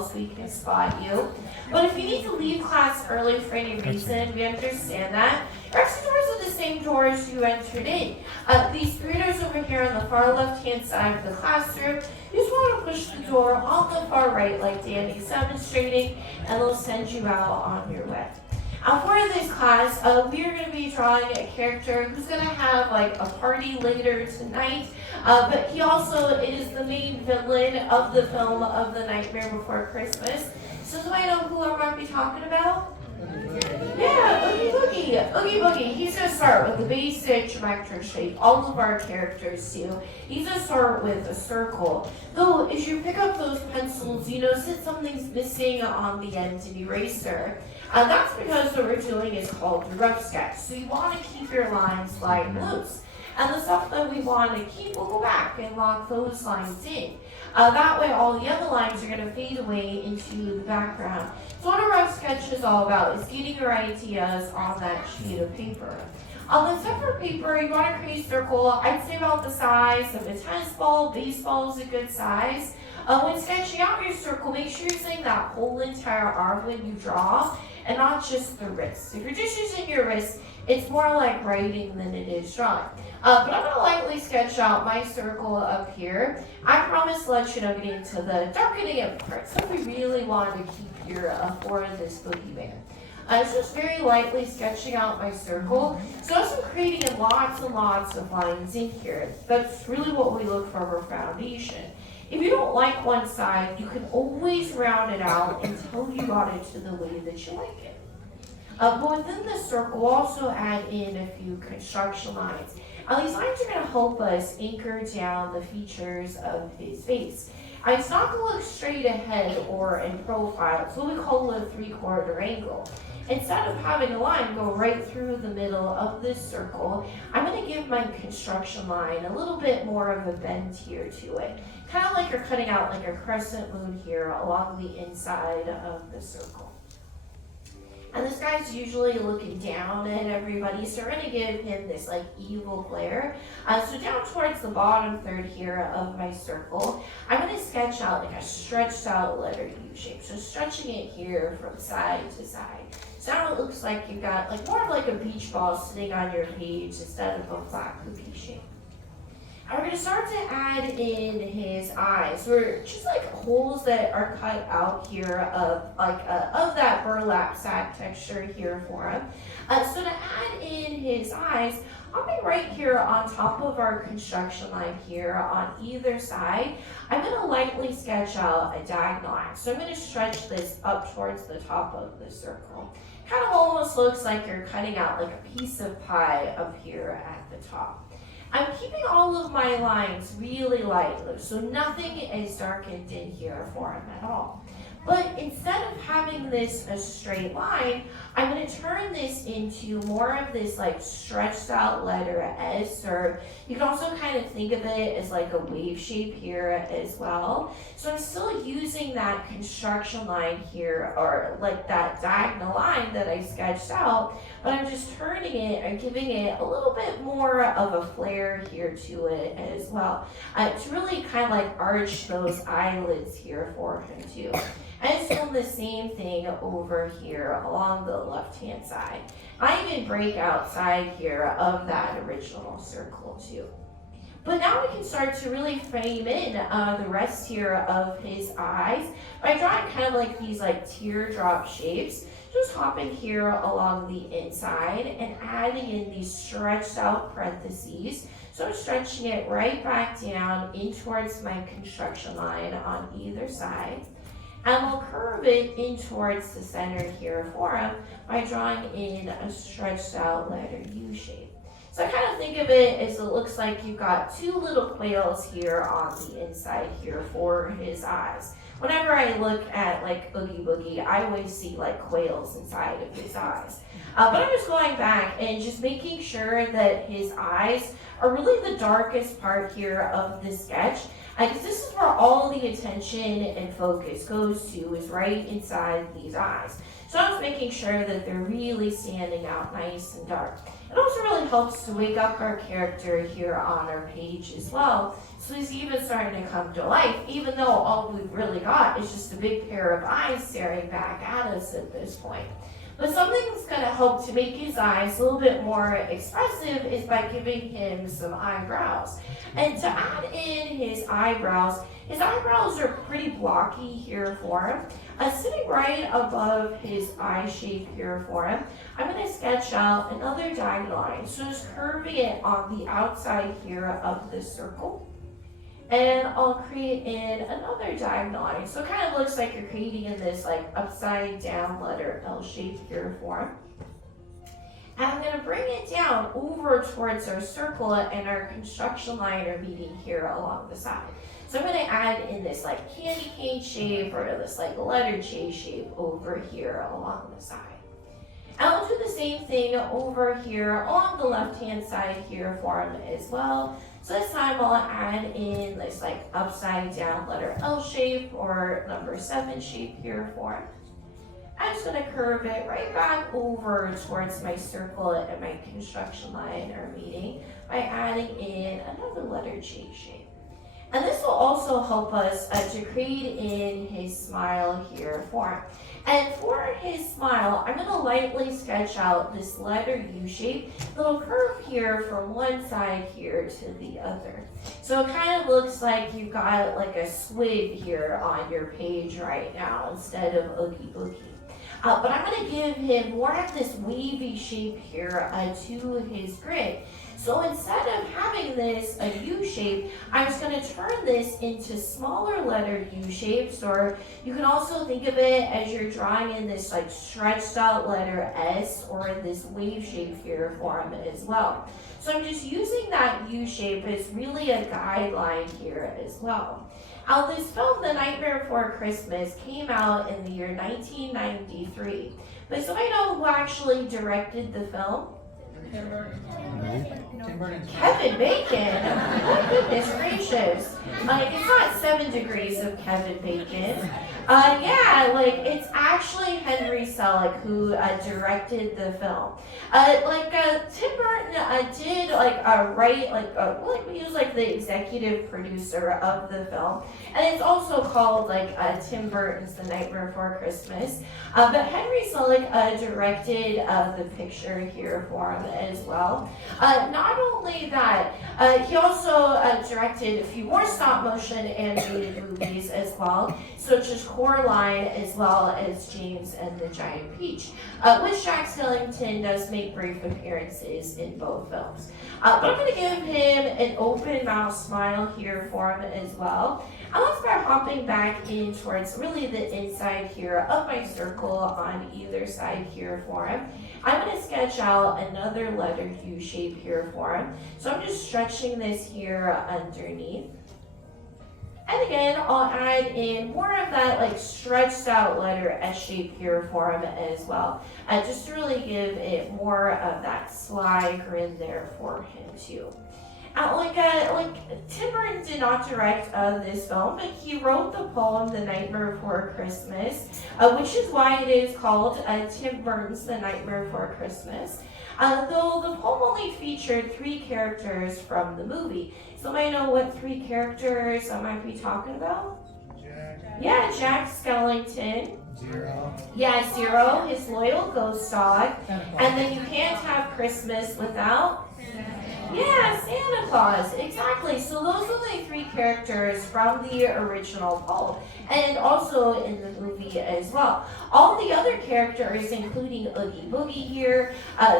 well so we can spot you. But if you need to leave class early for any reason, we understand that. Your exit doors are the same doors you entered in. These three doors over here on the far left-hand side of the classroom, you just want to push the door on the far right like Danny's demonstrating, and they'll send you out on your way. For this class, we are going to be drawing a character who's going to have like a party later tonight, but he also is the main villain of the film of The Nightmare Before Christmas. So do I know who I might be talking about? Yeah, Oogie Boogie. Oogie Boogie, he's going to start with the basic geometric shape. All of our characters do. He's going to start with a circle. Though, as you pick up those pencils, you notice that something's missing on the end of the eraser. That's because what we're doing is called the rough sketch. So you want to keep your lines lying loose. And the stuff that we want to keep, we'll go back and lock those lines in. That way all the other lines are going to fade away into the background. So what a rough sketch is all about is getting your ideas on that sheet of paper. On the separate paper, you want to create a circle, I'd say about the size of a tennis ball. Baseball is a good size. When sketching out your circle, make sure you're saying that whole entire arm when you draw, and not just the wrist. If you're just using your wrist, it's more like writing than it is drawing. But I'm going to lightly sketch out my circle up here. I promise to let you know getting into the darkening of parts. So we really want to keep your for this boogeyman. So just very lightly sketching out my circle. So as I'm creating lots and lots of lines in here, that's really what we look for our foundation. If you don't like one side, you can always round it out until you got it to the way that you like it. But within this circle, we'll also add in a few construction lines. These lines are going to help us anchor down the features of his face. It's not going to look straight ahead or in profile. It's what we call a 3/4 angle. Instead of having a line go right through the middle of this circle, I'm going to give my construction line a little bit more of a bend here to it. Kind of like you're cutting out like a crescent moon here along the inside of the circle. And this guy's usually looking down at everybody, so we're going to give him this like evil glare. So down towards the bottom third here of my circle, I'm going to sketch out like a stretched out letter U shape. So stretching it here from side to side. So now it looks like you've got like more of like a beach ball sitting on your page instead of a flat cookie shape. And we're going to start to add in his eyes. We're just like holes that are cut out here of that burlap sack texture here for him. So to add in his eyes, I'll be right here on top of our construction line here on either side. I'm going to lightly sketch out a diagonal line. So I'm going to stretch this up towards the top of the circle. Kind of almost looks like you're cutting out like a piece of pie up here at the top. I'm keeping all of my lines really light, so nothing is darkened in here for him at all. But instead of having this a straight line, I'm going to turn this into more of this like stretched out letter S, or you can also kind of think of it as like a wave shape here as well. So I'm still using that construction line here, or like that diagonal line that I sketched out, but I'm just turning it and giving it a little bit more of a flare here to it as well, to really kind of like arch those eyelids here for him too. And doing the same thing over here along the left-hand side. I even break outside here of that original circle too. But now we can start to really frame in the rest here of his eyes by drawing kind of like these like teardrop shapes. Just hopping here along the inside and adding in these stretched out parentheses. So I'm stretching it right back down in towards my construction line on either side. And we'll curve it in towards the center here for him by drawing in a stretched out letter U shape. So I kind of think of it as it looks like you've got two little quails here on the inside here for his eyes. Whenever I look at like Oogie Boogie, I always see like quails inside of his eyes. But I'm just going back and just making sure that his eyes are really the darkest part here of the sketch. Because this is where all the attention and focus goes to, is right inside these eyes. So I was making sure that they're really standing out nice and dark. It also really helps to wake up our character here on our page as well. So he's even starting to come to life, even though all we've really got is just a big pair of eyes staring back at us at this point. But something that's going to help to make his eyes a little bit more expressive is by giving him some eyebrows. And to add in his eyebrows are pretty blocky here for him. Sitting right above his eye shape here for him, I'm going to sketch out another diagonal line. So just curving it on the outside here of the circle. And I'll create in another diagonal line. So it kind of looks like you're creating in this like upside down letter L shape here for him. And I'm going to bring it down over towards our circle and our construction line are meeting here along the side. So I'm going to add in this like candy cane shape or this like letter J shape over here along the side. And I'll do the same thing over here along the left-hand side here for him as well. So this time I'll add in this like upside down letter L shape or number 7 shape here for him. I'm just going to curve it right back over towards my circle and my construction line are meeting by adding in another letter J shape. And this will also help us to create in his smile here for him. And for his smile, I'm going to lightly sketch out this letter U shape that'll curve here from one side here to the other. So it kind of looks like you've got like a swig here on your page right now instead of Oogie Boogie. But I'm going to give him more of this wavy shape here to his grid. So instead of having this a U shape, I'm just going to turn this into smaller letter U shapes, or you can also think of it as you're drawing in this like stretched out letter S or this wave shape here for him as well. So I'm just using that U shape as really a guideline here as well. Now this film, The Nightmare Before Christmas, came out in the year 1993. But so I know who actually directed the film? Kevin Bacon. Oh goodness gracious. It's not 7 degrees of Kevin Bacon. Yeah, like it's actually Henry Selick who directed the film. Tim Burton did write he was like the executive producer of the film, and it's also called Tim Burton's The Nightmare Before Christmas. But Henry Selick directed the picture here for him as well. Not only that, he also directed a few more stop motion animated movies as well, such as Coraline as well as James and the Giant Peach, which Jack Skellington does make brief appearances in both films. But I'm going to give him an open mouth smile here for him as well. And let's start hopping back in towards really the inside here of my circle on either side here for him. I'm going to sketch out another letter U shape here for him. So I'm just stretching this here underneath. And again, I'll add in more of that stretched out letter S shape here for him as well. Just to really give it more of that sly grin there for him too. Tim Burton did not direct this film, but he wrote the poem The Nightmare Before Christmas, which is why it is called Tim Burton's The Nightmare Before Christmas. Though the poem only featured 3 characters from the movie. Somebody know what 3 characters I might be talking about? Yeah, Jack Skellington. Zero. Yeah, Zero, his loyal ghost dog. And then you can't have Christmas without? Yeah, Santa Claus, exactly. So those are the 3 characters from the original poem, and also in the movie as well. All the other characters, including Oogie Boogie here,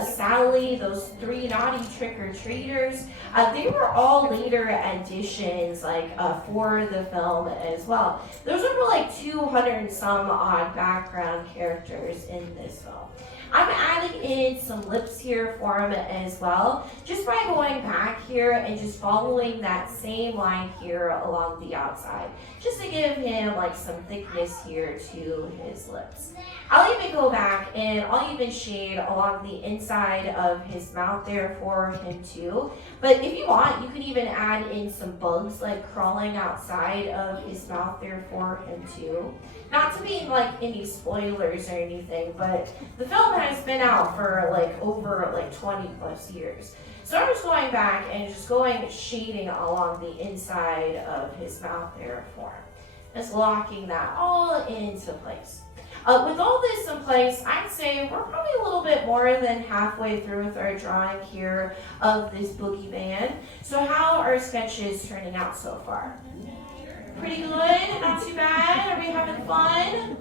Sally, those 3 naughty trick-or-treaters, they were all later additions for the film as well. Those are 200 and some odd background characters in this film. I'm adding adding in some lips here for him as well, just by going back here and just following that same line here along the outside, just to give him like some thickness here to his lips. I'll even go back and I'll even shade along the inside of his mouth there for him too. But if you want, you can even add in some bugs like crawling outside of his mouth there for him too. Not to be like any spoilers or anything, but the film has been out for like over like 20 plus years. So I'm just going back and just going shading along the inside of his mouth there for him. Just locking that all into place. With all this in place, I'd say we're probably a little bit more than halfway through with our drawing here of this boogie man. So how are our sketches turning out so far? Pretty good? Not too bad? Are we having fun?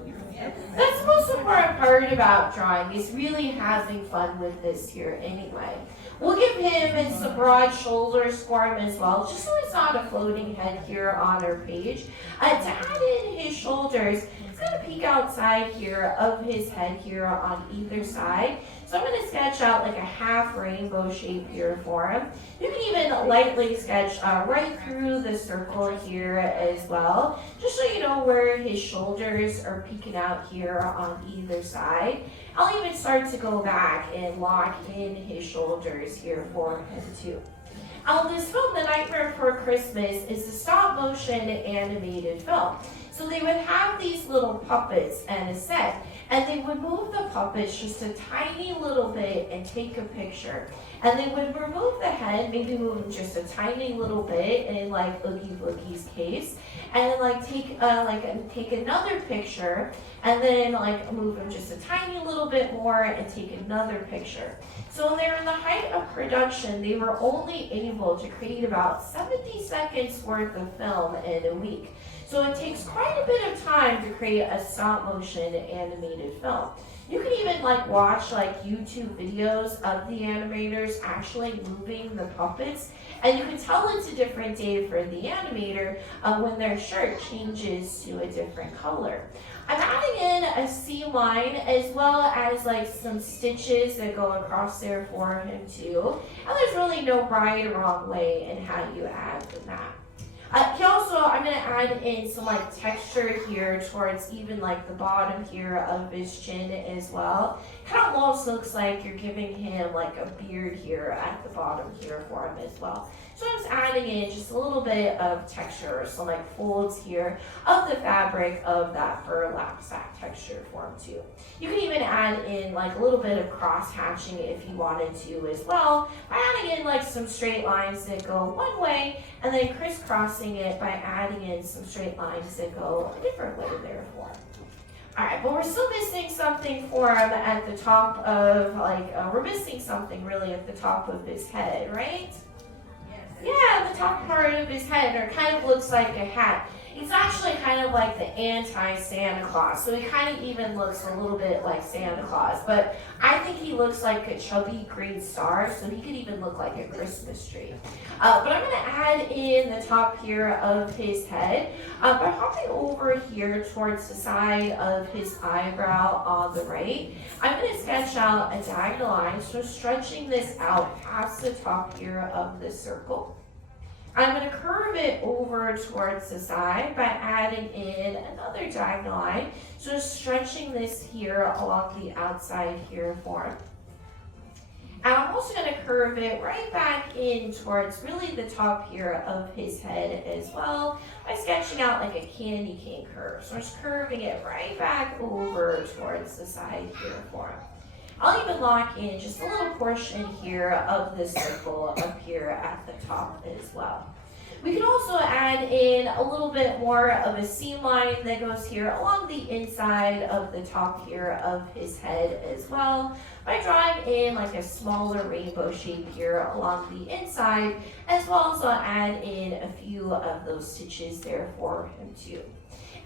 That's the most important part about drawing, is really having fun with this here anyway. We'll give him some broad shoulders for him as well, just so it's not a floating head here on our page. To add in his shoulders, it's going to peek outside here of his head here on either side. So I'm going to sketch out like a half rainbow shape here for him. You can even lightly sketch right through the circle here as well, just so you know where his shoulders are peeking out here on either side. I'll even start to go back and lock in his shoulders here for him too. This film, The Nightmare Before Christmas, is a stop motion animated film. So they would have these little puppets and a set, and they would move the puppets just a tiny little bit and take a picture. And they would remove the head, maybe move them just a tiny little bit in like Oogie Boogie's case, and like take another picture, and then like move them just a tiny little bit more and take another picture. So when they were in the height of production, they were only able to create about 70 seconds worth of film in a week. So it takes quite a bit of time to create a stop motion animated film. You can even like watch like YouTube videos of the animators actually moving the puppets, and you can tell it's a different day for the animator when their shirt changes to a different color. I'm adding in a seam line as well as like some stitches that go across there for him too. And there's really no right or wrong way in how you add that. I'm going to add in some like texture here towards even like the bottom here of his chin as well. Kind of almost looks like you're giving him like a beard here at the bottom here for him as well. So I'm just adding in just a little bit of texture, some like folds here of the fabric of that burlap sack texture for him too. You can even add in like a little bit of cross hatching if you wanted to as well, by adding in like some straight lines that go one way and then crisscrossing it by adding in some straight lines that go a different way there for him. Alright, but we're still missing something for him at the top of, we're missing something really at the top of his head, right? Yeah, the top part of his head, or kind of looks like a hat. It's actually kind of like the anti-Santa Claus, so he kind of even looks a little bit like Santa Claus, but I think he looks like a chubby green star, so he could even look like a Christmas tree. But I'm going to add in the top here of his head by hopping over here towards the side of his eyebrow on the right. I'm going to sketch out a diagonal line, so stretching this out past the top here of the circle. I'm going to curve it over towards the side by adding in another diagonal line, so stretching this here along the outside here for him. And I'm also going to curve it right back in towards really the top here of his head as well by sketching out like a candy cane curve. So I'm just curving it right back over towards the side here for him. I'll even lock in just a little portion here of the circle up here at the top as well. We can also add in a little bit more of a seam line that goes here along the inside of the top here of his head as well by drawing in like a smaller rainbow shape here along the inside, as well as I'll add in a few of those stitches there for him too.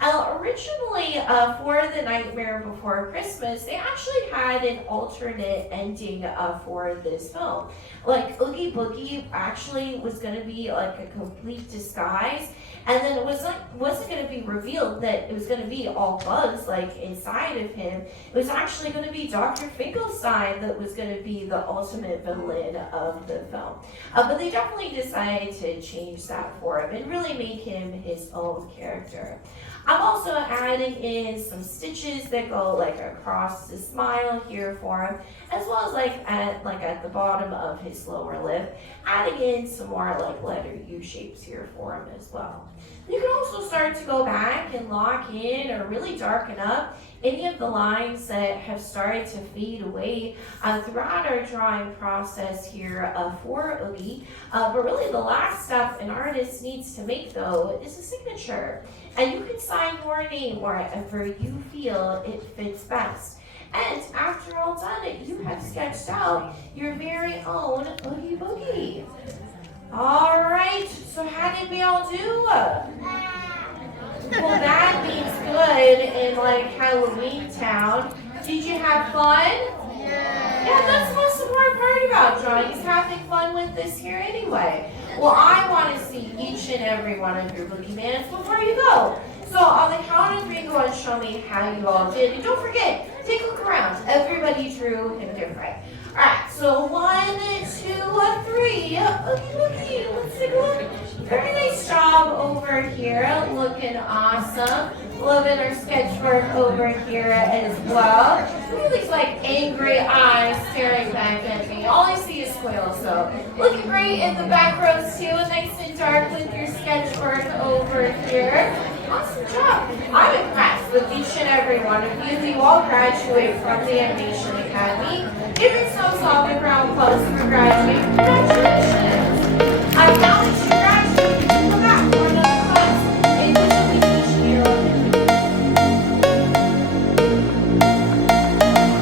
Originally, for The Nightmare Before Christmas, they actually had an alternate ending for this film. Like, Oogie Boogie actually was going to be like a complete disguise, and then it wasn't going to be revealed that it was going to be all bugs like inside of him. It was actually going to be Dr. Finkelstein that was going to be the ultimate villain of the film. But they definitely decided to change that for him and really make him his own character. I'm also adding in some stitches that go like across the smile here for him, as well as like at the bottom of his lower lip, adding in some more like letter U shapes here for him as well. You can also start to go back and lock in or really darken up any of the lines that have started to fade away throughout our drawing process here for Oogie. But really the last step an artist needs to make though is a signature. And you can sign your name wherever you feel it fits best. And after all done, you have sketched out your very own Oogie Boogie. All right, so how did we all do? Well, that means good in like Halloween Town. Did you have fun? Yeah, that's the most important part about drawing, is having fun with this here anyway. Well, I want to see each and every one of your boogeyman's before you go. So on the count of 3, go and show me how you all did. And don't forget, take a look around. Everybody drew him different. All right, so 1, 2, 3. Oogie Boogie, let's take a look. Very nice job over here, looking awesome. Loving our sketch work over here as well. Look at these like angry eyes staring back at me. All I see is squirrels, so looking great in the back rows too, nice and dark with your sketch work over here. Awesome job. I'm impressed with each and every one of you. You all graduate from the Animation Academy. Give yourselves all a round of applause for graduating.